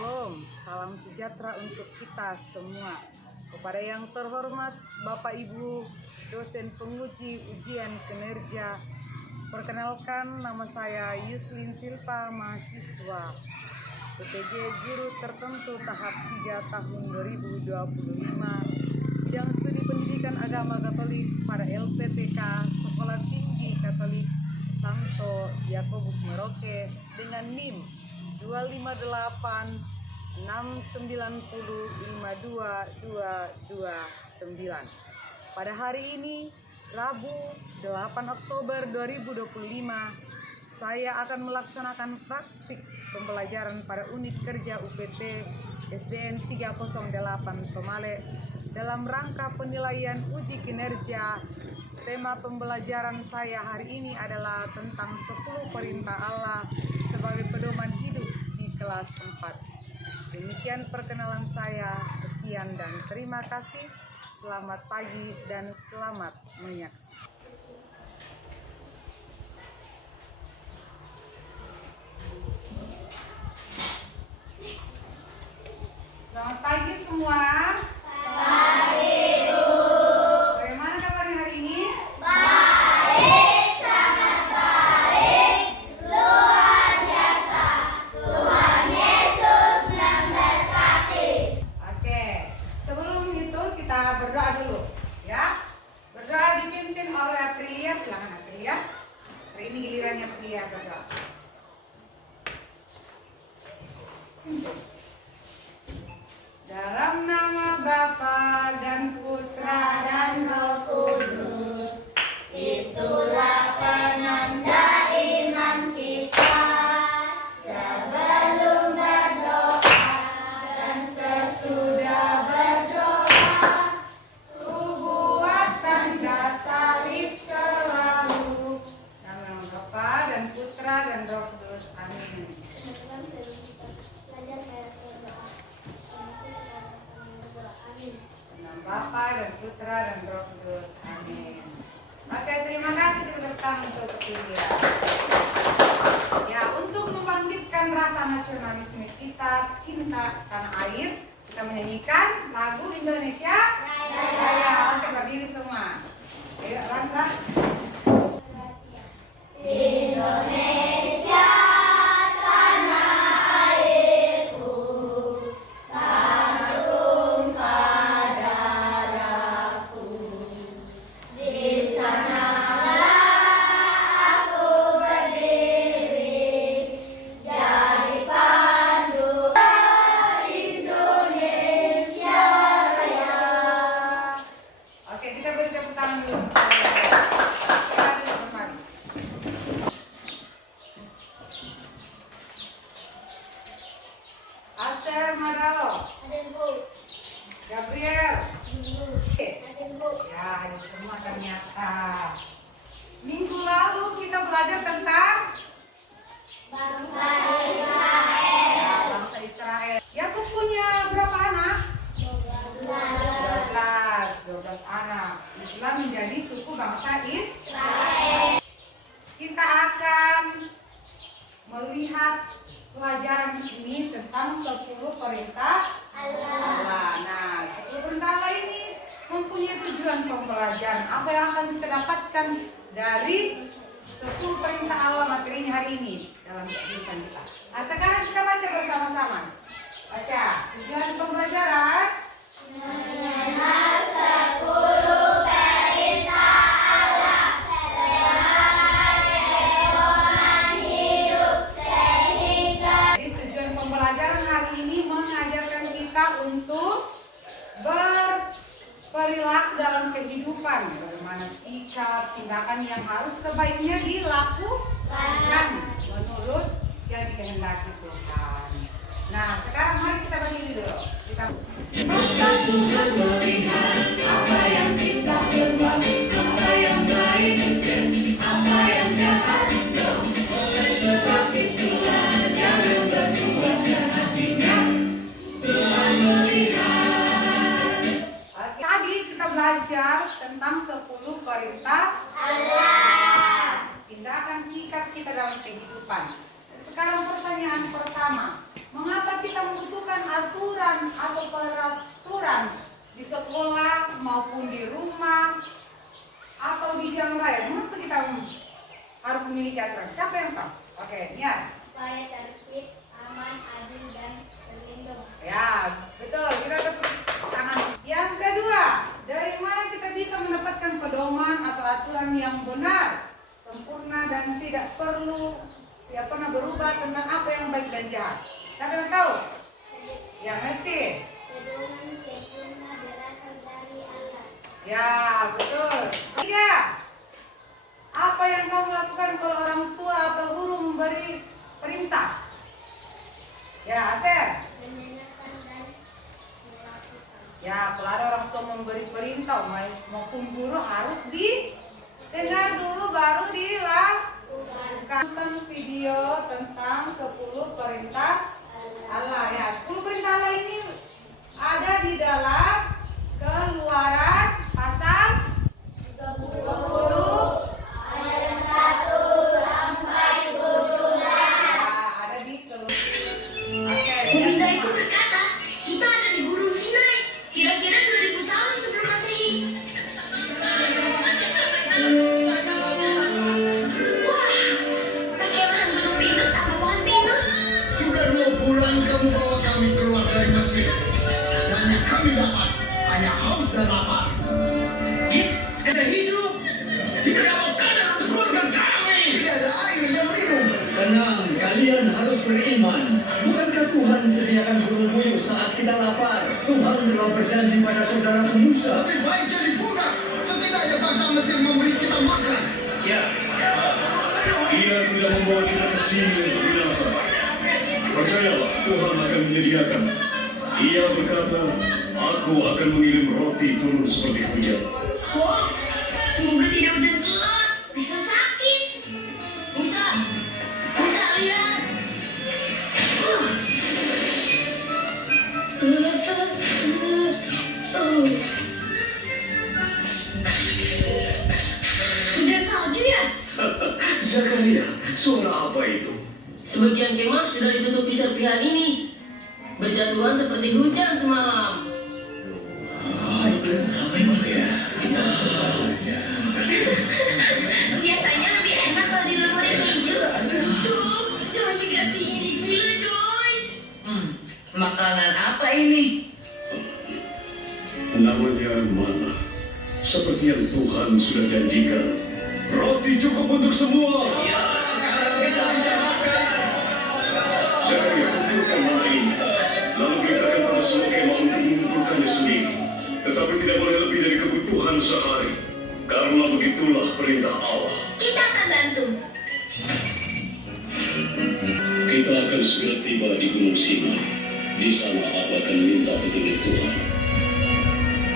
Shalom, salam sejahtera untuk kita semua. Kepada yang terhormat Bapak Ibu dosen penguji ujian kinerja, perkenalkan nama saya Yuslin Silva, mahasiswa PTG Guru Tertentu tahap 3 tahun 2025, bidang studi pendidikan agama Katolik pada LPTK Sekolah Tinggi Katolik Santo Yakobus Merauke dengan NIM 25869052229. Pada hari ini, Rabu 8 Oktober 2025, saya akan melaksanakan praktik pembelajaran pada unit kerja UPT SDN 308 Tomale dalam rangka penilaian uji kinerja. Tema pembelajaran saya hari ini adalah tentang 10 perintah Allah sebagai pedoman hidup di kelas 4. Demikian perkenalan saya, sekian dan terima kasih. Selamat pagi dan selamat menyaksikan. Selamat pagi semua. Pagi, Bu. Bagaimana kabarnya hari ini? Baik, sangat baik, luar biasa. Tuhan Yesus memberkati. Oke, sebelum itu kita berdoa dulu, ya. Berdoa dipimpin oleh Aprilia. Silakan Aprilia. Hari ini gilirannya Aprilia berdoa. Dalam nama Bapa dan Putra Dan Roh Kudus, itulah penanda iman kita. Sebelum berdoa dan sesudah berdoa, ku buat tanda salib selalu. Dalam nama Bapa dan Putra dan Roh Kudus. Amin. Dalam Bapa dan Putra dan Roh Kudus. Amin. Oke, terima kasih tepuk tangan untuk Aprilia. Ya, untuk membangkitkan rasa nasionalisme kita, cinta tanah air, kita menyanyikan lagu Indonesia Raya. Oke, berdiri semua. Ayo, langkah. Indonesia, tanah airku, tanah tumpah darahku. Di sanalah aku berdiri, jadi pandu Indonesia Raya. Oke, kita beri tepuk tangan dulu. Aster Madalo, Adenku, Gabriel. adenku. Ya, ada semua ternyata. Minggu lalu kita belajar tentang Bangsa Israel. ya, bangsa Israel. Yakub punya berapa anak? 12 anak. Itulah menjadi suku bangsa Israel. Kita akan melihat pelajaran ini tentang 10 perintah Allah. Nah, 10 perintah Allah ini mempunyai tujuan pembelajaran. Apa yang akan kita dapatkan dari 10 perintah Allah materinya hari ini dalam kehidupan kita. Nah, sekarang kita baca bersama-sama. Baca tujuan pembelajaran. Mengenal 10 perintah Allah sebagai pedoman hidup sehingga Jadi tujuan pembelajaran hari ini mengajarkan kita untuk berperilaku dalam kehidupan, bagaimana sikap, tindakan yang harus sebaiknya dilakukan menurut yang dikehendaki Tuhan. Nah, sekarang mari kita berdiri dulu. Kita apa yang kita buat, apa yang baik, apa yang jahat, oleh sebab itulah jangan berbuat jahat. Tuhan melihat. Oke, tadi kita belajar tentang 10 perintah Allah. tindakan sikap kita dalam kehidupan. Sekarang pertanyaan pertama, mengapa kita membutuhkan sekolah maupun di rumah atau di jalan raya, mengapa kita harus memiliki aturan? Siapa yang tahu? Oke, ya. Supaya tertib, aman, adil, dan terlindung. Ya, betul. Kita tepuk tangan. Yang kedua, dari mana kita bisa mendapatkan pedoman atau aturan yang benar, sempurna, dan tidak pernah berubah tentang apa yang baik dan jahat? Siapa yang tahu? Ya, ngerti. Pedoman sempurna berasal dari Allah. Ya, betul. Tiga, apa yang kamu lakukan kalau orang tua atau guru memberi perintah? Ya, Ater. Menyenangkan dan melakukan. Ya, kalau ada orang tua memberi perintah maupun guru harus didengar dulu baru dilakukan. Tonton video tentang 10 perintah Allah. Ya, 10 perintah Allah ini ada di dalam Keluaran pasal 20 Ayat 1 sampai 17. ada di Keluaran. Oke. Bunda itu berkata, kita ada di Gunung Sinai, kira-kira 2000 tahun sebelum Masehi. Wah, bagaimana Gunung Pinus tanpa pohon pinus? Sudah 2 bulan kamu bawa kami keluar dari Mesir. Dan yang kami dapat hanya haus dan lapar. Saya hidup. Tidak ada makanan untuk keluarga kami. Tidak ada air yang minum. Tenang, kalian harus beriman. Bukankah Tuhan sediakan gunung buyut saat kita lapar? Tuhan telah berjanji pada saudara Musa. Lebih baik jadi budak. Setidaknya bangsa Mesir memberi kita makan. Ya, Ia tidak membawa kita ke sini untuk binasa. Percayalah, Tuhan akan menyediakan. Ia berkata, Aku akan mengirim roti turun seperti hujan. Oh, semoga tidak hujan kelak, bisa sakit. Musa, lihat. Hujan salju ya? Zakaria, suara apa itu? Sebagian kemah sudah ditutupi serpihan ini. Berjatuhan seperti hujan semalam. Itu memang ya. Kita coba saja. Biasanya lebih enak kalau di lemari hijau. Duh, jangan dikasih ini gila, Joy. Makanan apa ini? Namanya mana? Seperti yang Tuhan sudah janjikan. Roti cukup untuk semua. Ya, sekarang kita bisa makan. Zakaria, kumpulkan mana ini. Lalu beritakan pada semua kemah untuk mengumpulkannya sendiri. Tetapi tidak boleh lebih dari kebutuhan sehari. Karena begitulah perintah Allah. Kita akan bantu. Kita akan segera tiba di Gunung Sinai. Di sana aku akan minta petunjuk Tuhan.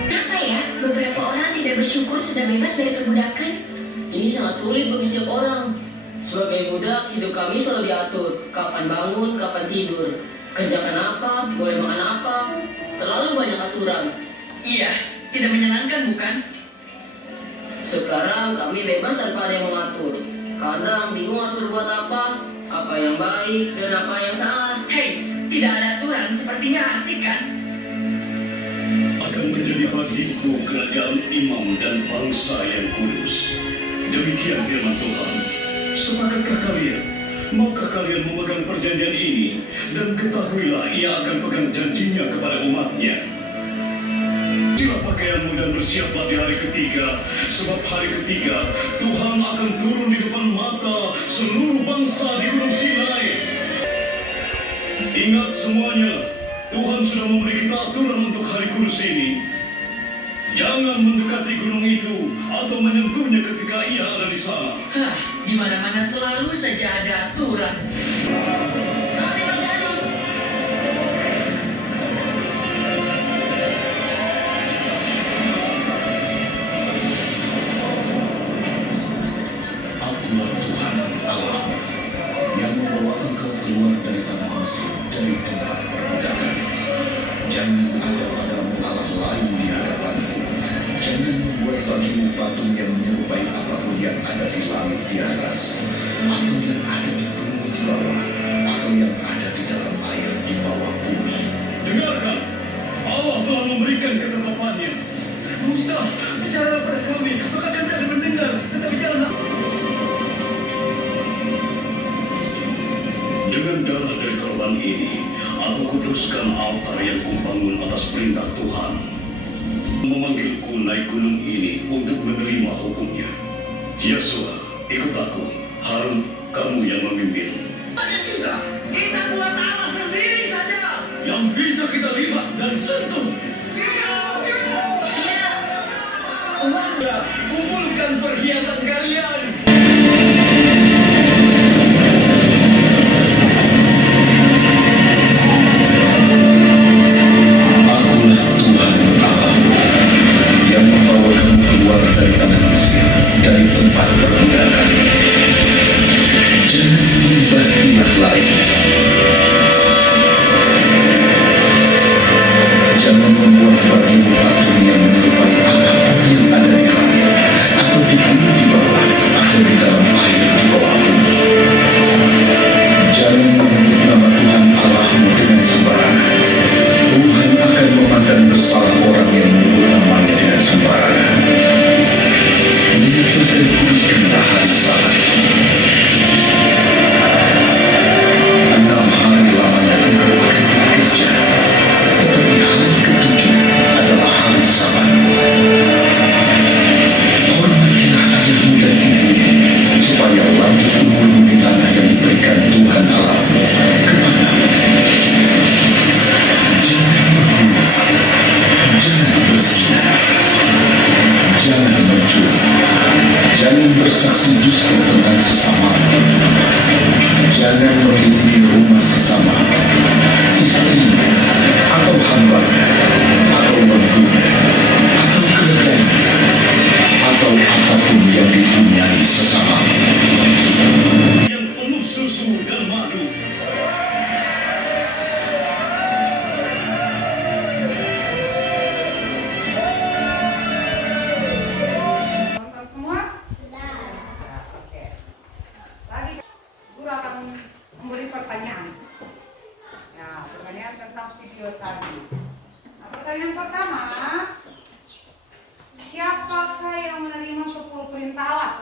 Kenapa ya beberapa orang tidak bersyukur sudah bebas dari perbudakan? Ini sangat sulit bagi setiap orang. Sebagai budak, hidup kami selalu diatur. Kapan bangun, kapan tidur. Kerjakan apa, boleh makan apa. Terlalu banyak aturan. Iya, tidak menyenangkan bukan? Sekarang kami bebas tanpa ada yang mengatur. Kadang bingung harus berbuat apa yang baik dan apa yang salah. Hei, tidak ada aturan sepertinya asik kan? Akan menjadi bagiku kerajaan imam dan bangsa yang kudus. Demikian firman Tuhan. Sepakatkah kalian? Maukah kalian memegang perjanjian ini? Dan ketahuilah ia akan pegang janjinya kepada umatnya. Silah pakaianmu dan bersiaplah di hari ketiga, sebab hari ketiga Tuhan akan turun di depan mata seluruh bangsa di Gunung Sinai. Ingat semuanya, Tuhan sudah memberi kita aturan untuk hari kudus ini. Jangan mendekati gunung itu atau menyentuhnya ketika ia ada di sana. Hah, di mana-mana selalu saja ada aturan. Kami menjadi. Akulah Tuhan Allah yang membawa engkau keluar dari tanah Mesir, dari tempat perbudakan. Jangan ada padamu Allah lain di hadapanku. Jangan membuat bagimu patung yang menyerupai apapun yang ada di langit di atas, atau yang ada di bumi di bawah, atau yang ada di dalam air di bawah bumi. Dengarkan, Allah telah memberikan ketetapannya. Musa, bicara pada kami, maka kami akan mendengar, tetapi janganlah. Dengan darah dari korban ini, aku kuduskan altar yang kubangun atas perintah Tuhan. Memanggilku naik gunung ini untuk menerima hukumnya. Yesua, ikut aku. Harun, kamu yang memimpin. Tidak, kita buat Allah sendiri saja. Yang bisa kita lihat dan sentuh. Ya, kumpulkan perhiasan kalian. Akulah Tuhan Allahmu yang membawa kamu keluar dari tanah Mesir, dari tempat perbudakan. Jangan menyembah ilah lain. Jangan membuat bagimu patung yang menyerupai apapun yang ada di langit, atau di bumi di bawah, atau di dalam air di bawah bumi. Jangan menyebut nama Tuhan Allahmu dengan sembarangan. Tuhan akan memandang bersalah orang yang menyebut namanya dengan sembarangan. Ingatlah dan kuduskanlah hari Sabat. 6 hari lamanya engkau akan bekerja, tetapi hari ke-7 adalah hari Sabat. Hormatilah ayahmu dan ibumu, supaya lanjut umurmu di tanah yang diberikan Tuhan Allahmu kepadamu. Jangan membunuh, jangan berzina, jangan mencuri, jangan bersaksi dusta tentang sesamamu, jangan memiliki rumah sesamamu, istrinya, atau hambanya, atau mantunya, atau keledainya, atau apapun yang dipunyai sesamamu. Yang penuh susu dan madu. Nonton semua? Sudah. Ya, oke. Tadi guru akan memberi pertanyaan. Ya, pertanyaan tentang video tadi. Nah, pertanyaan pertama, siapakah yang menerima 10 perintah Allah?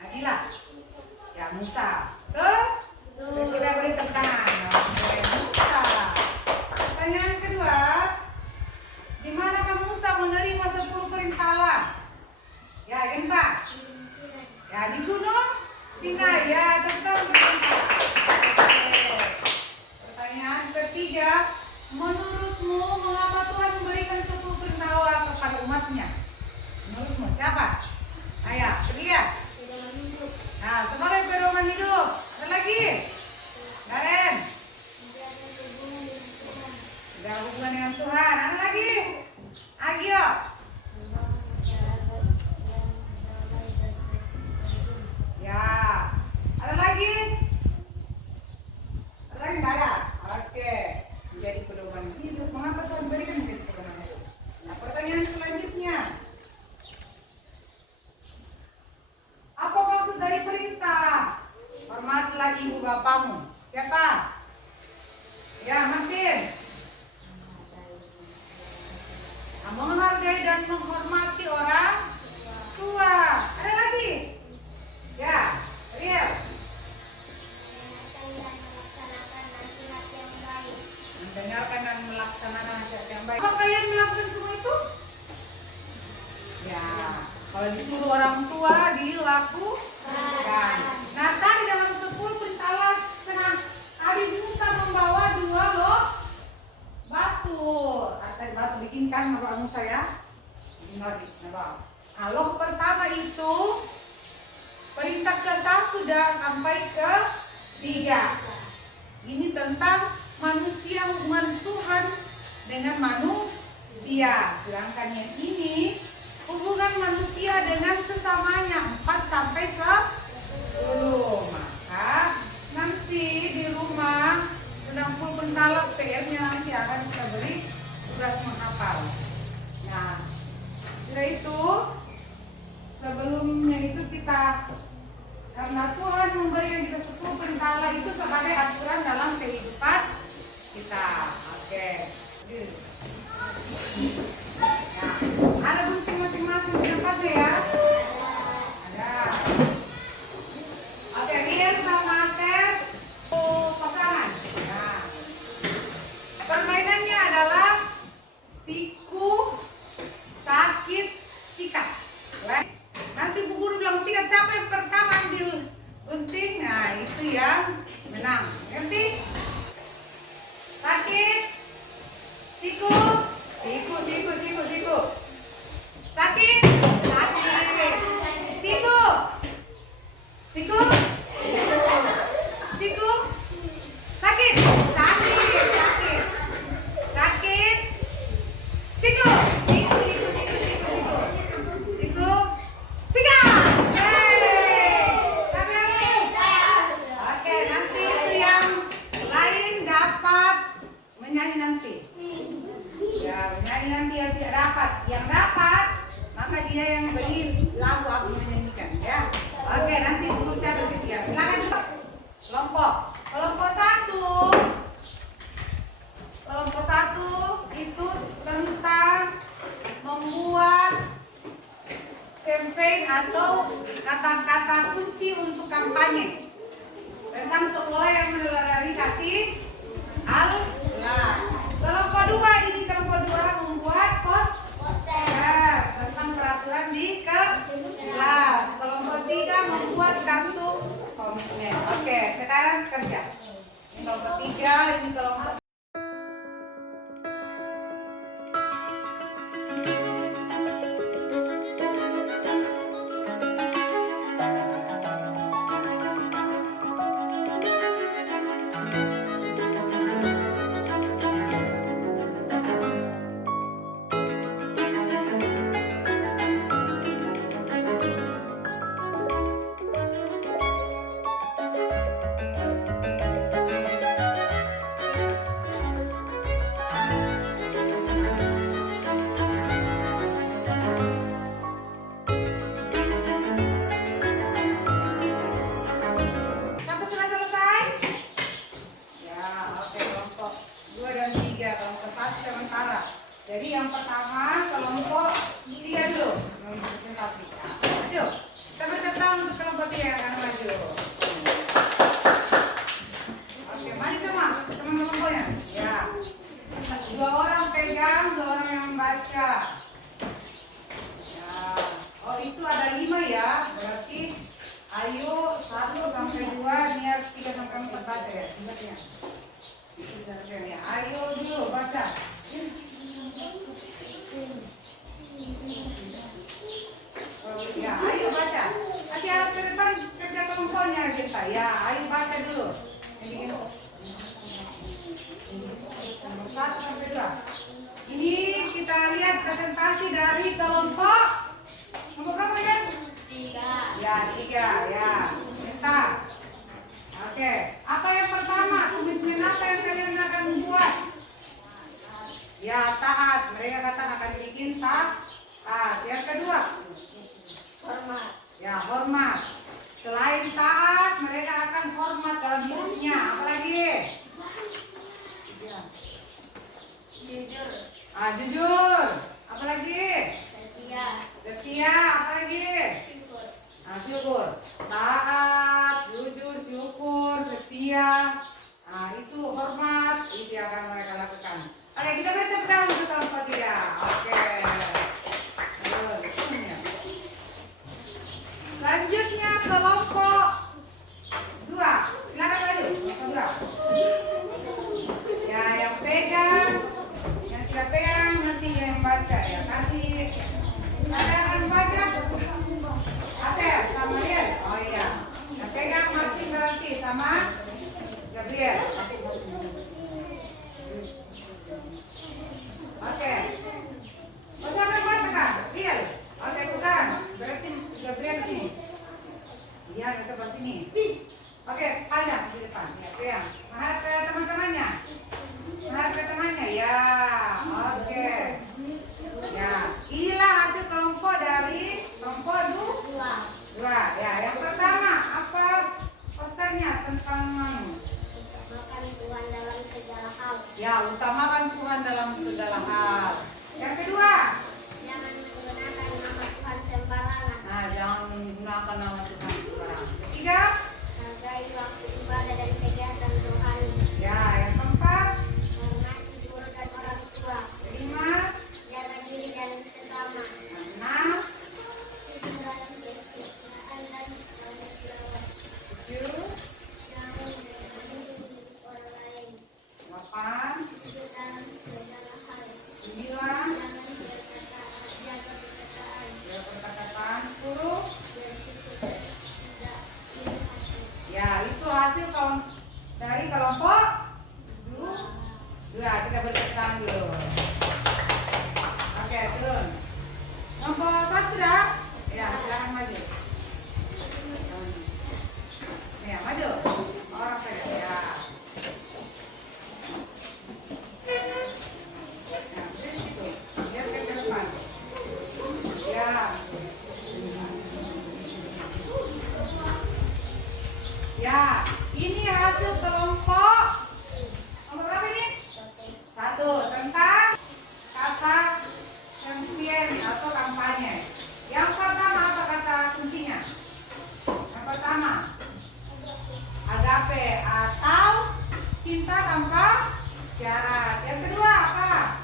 Adila. Ya, Musa. Betul. Kita beri tepuk tangan. Oke, Musa. Pertanyaan kedua, di manakah Musa menerima 10 perintah Allah? Ya, Genta. Ya, di gunung Sinai. Ya, tetap berita. Pertanyaan ketiga, menurutmu mengapa Tuhan memberikan 10 perintah Allah kepada umatnya? Menurutmu siapa? Ayo, ketiga. Nah, sebagai pedoman hidup. Ada lagi? Karen. Tidak hubungan dengan Tuhan. Ada lagi? Agio. Ya. Ada lagi? Ada lagi nggak ada? Oke. Menjadi pedoman hidup. Mengapa Tuhan berikan menjadi pedoman hidup? Nah, pertanyaan selanjutnya. Apa maksud dari perintah? Hormatilah ibu bapamu. Siapa? Ya, Martin. Nah, menghargai dan menghormati orang tua. Ada lagi? Ya, Riel. Mendengarkan dan melaksanakan nasihat yang baik. Apa kalian melakukan semua itu? Ya, kalau disuruh orang tua dilakukan. Nah, tadi dalam 10 perintah Allah, Nabi Musa membawa 2 loh batu. Tadi batu bikinkan Nabi Musa ya. Nah, loh pertama itu perintah ke-1 dan sampai ke-3. Ini tentang manusia, hubungan Tuhan dengan manusia. Sedangkan yang ini hubungan manusia dengan sesamanya 4 sampai 10. Maka nanti di rumah tentang 10 perintah Allah, PR-nya nanti akan kita beri tugas menghafal. Nah, setelah itu sebelumnya itu kita, karena Tuhan memberikan kita 10 perintah Allah itu sebagai aturan dalam kehidupan kita. Oke. Nah, ada Siku. Sakit. Siku. Siku. Sakit. Siku. Sikat. Oke, nanti itu yang lain dapat menyanyi nanti. Ya, menyanyi nanti yang tidak dapat. Yang dapat, maka dia yang beli lagu aku menyanyikan. Ya. Oke, nanti untuk catat ya. Silakan kelompok. Kelompok satu itu tentang membuat campaign atau kata-kata kunci untuk kampanye tentang sekolah yang meneladani Allah. Kelompok dua membuat poster tentang peraturan di kelas. Kelompok tiga membuat kartu komitmen. Oke, sekarang kerja. Ini kelompok tiga, ini kelompok sampai sudah selesai? Ya, oke, kelompok 2 dan 3, kelompok 1 sementara. Jadi yang pertama kelompok 3 dulu presentasi. Maju. Kita berdepan untuk kelompok 3 yang akan maju. Oke, mari semua teman kelompoknya. Ya. 2 orang pegang, 2 orang yang membaca. Ya. Oh, itu ada 5 ya. Berarti ayo 1 sampai 2, niat 3 sampai 4 baca ya. Ingatnya. Ayo dulu baca. Ya, ayo baca. Kasih alat ke depan kerja kelompoknya kita. Ya, ayo baca dulu. Ini nomor 1 sampai 2. Ini kita lihat presentasi dari kelompok nomor berapa ya? 3. Ya, 3 ya. Minta. Oke, apa yang pertama? Komitmen apa yang kalian akan buat? Ya, taat. Mereka kata akan bikin taat. Yang kedua? Hormat. Ya, hormat. Selain taat, mereka akan hormat dalam hidupnya. Apalagi? Ya. Jujur. Jujur. Apalagi? Setia. Apalagi? Syukur. Syukur. Taat, jujur, syukur, setia. Itu hormat. Itu yang akan mereka lakukan. Oke, kita beri tepuk tangan untuk kelompok 3. Oke. Selanjutnya kelompok 2. Silakan maju. Kelompok 2. Ya, yang pegang, yang tidak pegang nanti yang baca ya. Kasih. Ada yang baca? Asel sama Riel. Oh iya. Yang pegang masih berarti sama Gabriel. Oke. Siapa yang baca kan? Riel. Oke, bukan. Berarti Gabriel sini. Iya, kita ke sini. Oke, panjang di depan. Ya, pegang. Menghadap ke teman-temannya. Ya. Oke. Ya, inilah hasil kelompok dari kelompok 2. Ya, yang pertama apa posternya tentang Utamakan Tuhan dalam segala hal. ya, utamakan Tuhan dalam segala hal. Yang kedua, Jangan menggunakan nama Tuhan sembarangan. jangan menggunakan nama Tuhan sembarangan. Ketiga, Hargai waktu ibadah dan kegiatan rohani. ya, yang keempat, Hormati guru dan orang tua. kelima, Jaga diri dan sesama. enam, Hidup dalam kesetiaan dan kebersamaan. tujuh, Jangan menghidup orang lain. 8, Hidup dalam segala hal 9 jaga perkataan 10. Ya, itu hasil dari kelompok 2. Kita beri tangan dulu. Oke, turun. Kelompok 1 sudah? Ya, silakan maju. Ya, maju. Orang saja. Ya. Nah, di situ. Lihat ke depan. Ya. Ya, ini hasil kelompok nomor berapa ini? 1 tentang kata champion atau kampanye. Yang pertama apa kata kuncinya? Yang pertama, agape atau cinta tanpa syarat. Yang kedua apa?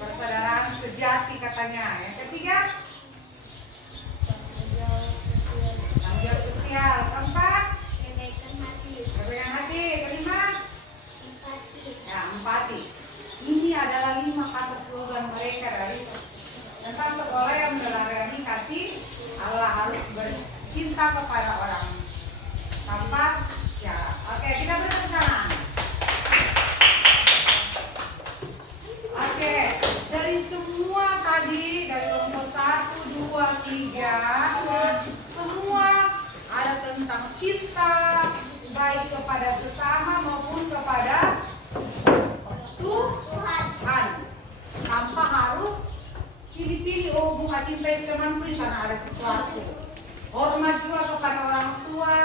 Persaudaraan sejati katanya. Yang ketiga, tanggung jawab sosial. Keempat, kebaikan hati. Kelima, ya, empati. Ini adalah 5 kata slogan mereka dari tentang sekolah yang meneladani kasih Allah, harus bercinta kepada orang tanpa syarat. Oke, kita beri tangan. Oke, dari semua tadi, dari kelompok 1, 2, 3, semua ada tentang cinta, baik kepada sesama maupun kepada Tuhan. Tanpa harus pilih-pilih, oh bukan cintai temanku karena ada sesuatu. Hormat juga kepada orang tua,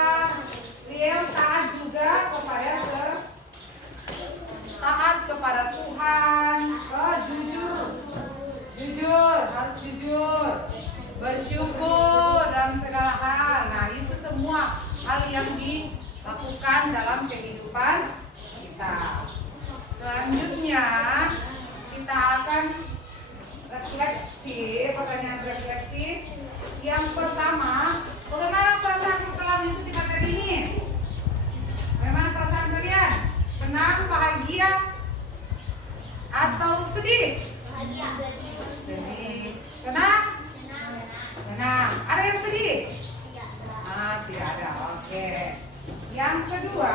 real taat juga kepada taat kepada Tuhan. Jujur, harus jujur, bersyukur dalam segala hal. Nah, itu semua hal yang dilakukan dalam kehidupan kita. Selanjutnya kita akan refleksi, pertanyaan refleksi. Yang pertama, bagaimana perasaan setelah mengikuti materi ini? Bagaimana perasaan kalian? Senang, bahagia, atau sedih? Sedih. Senang? Senang. Ada yang sedih? Tidak ada. Oke. Yang kedua,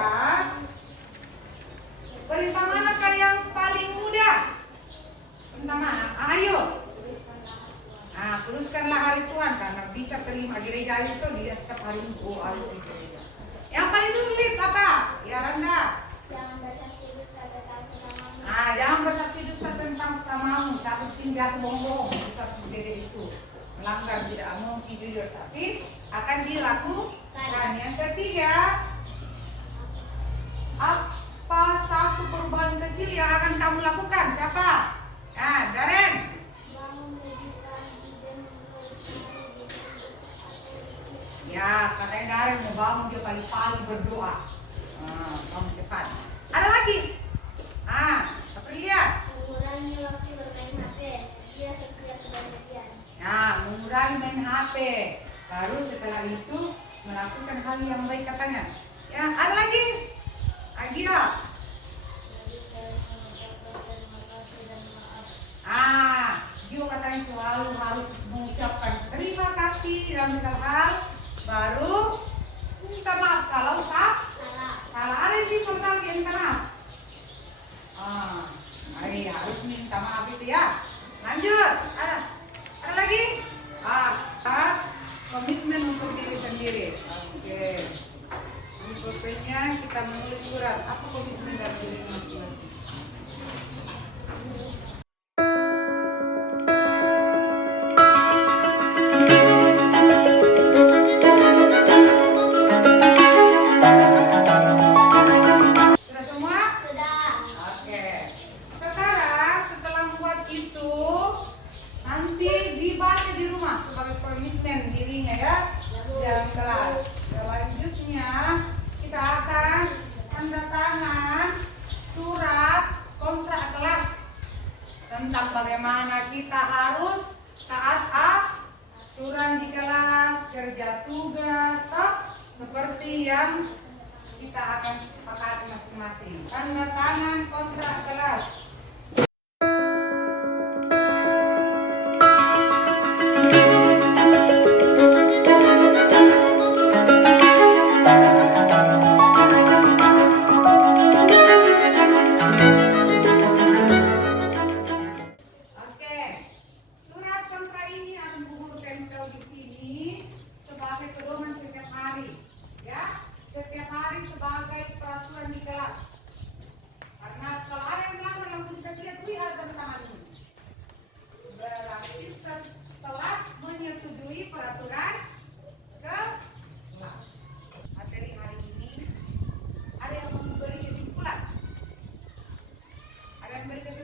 perintah manakah yang paling mudah? Perintah mana? Ayo. Nah, kuduskanlah hari Tuhan karena bisa terima gereja itu dia setiap hari Minggu harus di gereja. Yang paling sulit apa? Ya Randa. Nah, jangan bersaksi dusta tentang sesamamu. Satu singgah bohong, bisa gede itu melanggar, tidak mungkin jujur, tapi akan dilakukan. Yang ketiga, apa satu perubahan kecil yang akan kamu lakukan? Siapa? Nah, Daren. Ya, katanya Daren mau bangun dia pagi-pagi berdoa. Nah, kamu cepat. Ada lagi? Aprilia. Mengurangi waktu bermain HP. Dia setiap kebahagiaan. Nah, mengurangi main HP. Baru setelah itu melakukan hal yang baik katanya. Ya, ada lagi? Agia. Dia katanya selalu harus mengucapkan terima kasih dalam segala hal. Baru minta maaf kalau salah. Ada sih total yang minta maaf. Harus minta maaf itu ya. Lanjut. Ada lagi? Komitmen untuk diri sendiri. Oke. Berikutnya kita menulis surat. Apa komitmen dari diri masing-masing? Sudah semua? Sudah. Oke. Sekarang setelah membuat itu, nanti dibaca di rumah sebagai komitmen dirinya ya dalam kelas. Selanjutnya kita akan tanda tangan surat kontrak kelas tentang bagaimana kita harus taat aturan di kelas, kerja tugas, seperti yang kita akan sepakati masing-masing. Tanda tangan kontrak kelas.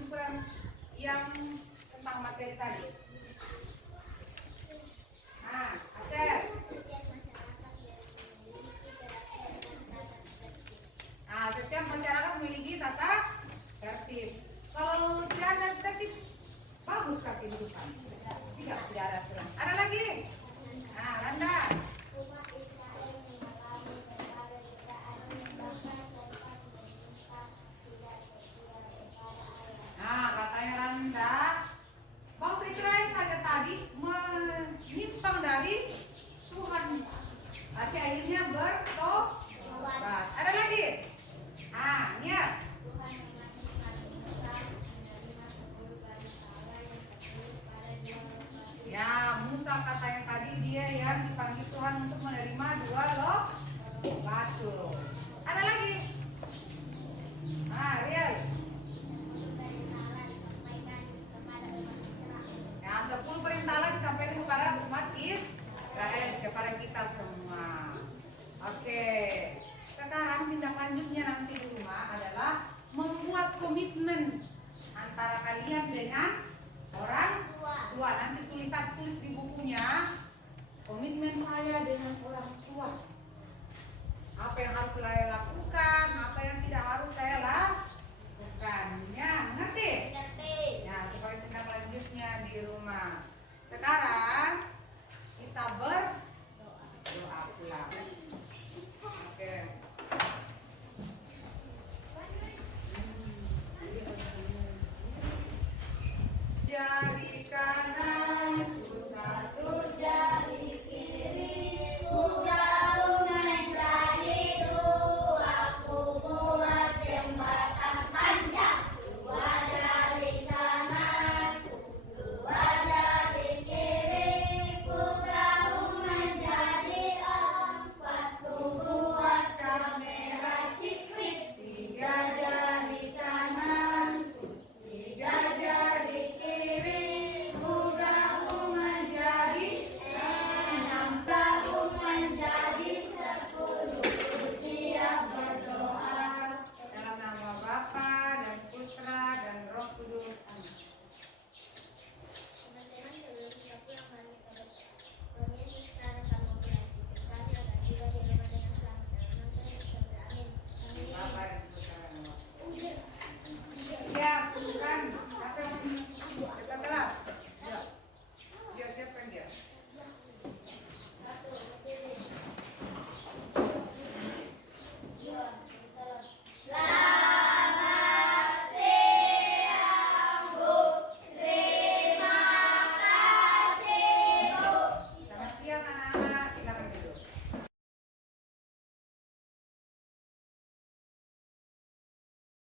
kesimpulan yang tentang materi tadi. Nah, Acer. Nah, setiap masyarakat memiliki tata tertib. Kalau tidak ada tertib, bagus kah kehidupan? Tidak ada aturan. Ada lagi? Nah, Randa. Nah, katanya Randa, bangsa Israel saja tadi menyimpang dari Tuhan, tapi akhirnya bertobat. Ada lagi? Ah, niat. Ya, Musa katanya tadi dia yang dipanggil Tuhan untuk menerima 2 loh batu. Ada lagi? Ah, Riel. Ya, 10 perintah Allah disampaikan kepada umat Israel, kepada kita semua. Oke. Sekarang tindak lanjutnya nanti di rumah adalah membuat komitmen antara kalian dengan orang tua. Nanti tulis di bukunya komitmen saya dengan orang tua. Apa yang harus saya lakukan, apa yang tidak harus saya lakukan. Ya, mengerti? Ya, supaya tindak lanjutnya di rumah. Sekarang kita berdoa pulang. Oke. Ya.